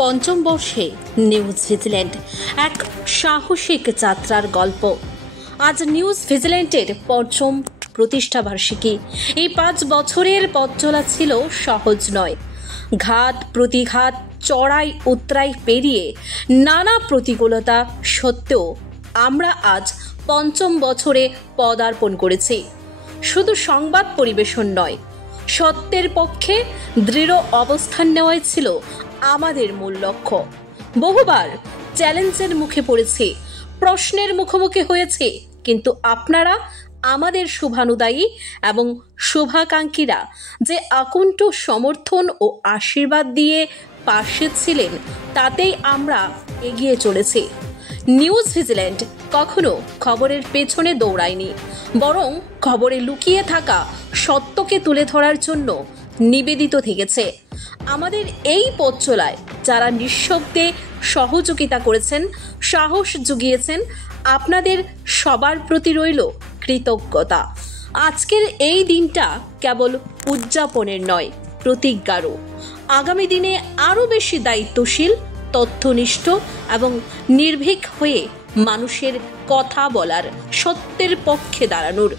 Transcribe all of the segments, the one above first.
পঞ্চম বর্ষে news vigilant এক সাহসিক যাত্রার গল্প। আজ নিউজ ভিজিল্যান্টের পঞ্চম প্রতিষ্ঠাবার্ষিকী। এই 5 বছরের পথ চলা ছিল সহজ নয়। ঘাত প্রতিঘাত, চড়াই উতরাই পেরিয়ে নানা প্রতিকূলতা সত্ত্বেও আমরা আজ পঞ্চম বছরে পদার্পণ করেছি। শুধু সংবাদ পরিবেশন নয়, সত্যের পক্ষে দৃঢ় অবস্থান নেওয়াই ছিল আমাদের মূল লক্ষ্য। বহুবার চ্যালেঞ্জের মুখে পড়েছি, প্রশ্নের মুখোমুখি হয়েছে, কিন্তু আপনারা আমাদের শুভানুদায়ী এবং শুভাকাঙ্ক্ষীরা যে আকুণ্ঠ সমর্থন ও আশীর্বাদ দিয়ে পাশে ছিলেন, তাতেই আমরা এগিয়ে চলেছি। নিউজ ভিজিল্যান্ট কখনো খবরের পেছনে দৌড়ায়নি, বরং খবরে লুকিয়ে থাকা সত্যকে তুলে ধরার জন্য নিবেদিত থেকেছে। আমাদের এই পথ চলায় যারা নিঃশব্দে সহযোগিতা করেছেন, সাহস জুগিয়েছেন, আপনাদের সবার প্রতি রইল কৃতজ্ঞতা। আজকের এই দিনটা কেবল উদযাপনের নয়, প্রতিজ্ঞারও। আগামী দিনে আরও বেশি দায়িত্বশীল, তথ্যনিষ্ঠ এবং নির্ভীক হয়ে মানুষের কথা বলার, সত্যের পক্ষে দাঁড়ানোর।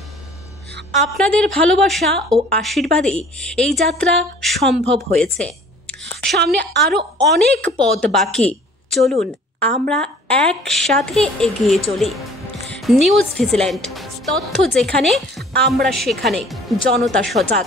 আপনাদের ভালোবাসা ও আশীর্বাদেই এই যাত্রা সম্ভব হয়েছে। সামনে আরো অনেক পথ বাকি। চলুন আমরা একসাথে এগিয়ে চলি। নিউজ ভিজিল্যান্ট, তথ্য যেখানে, আমরা সেখানে, জনতা সজাগ।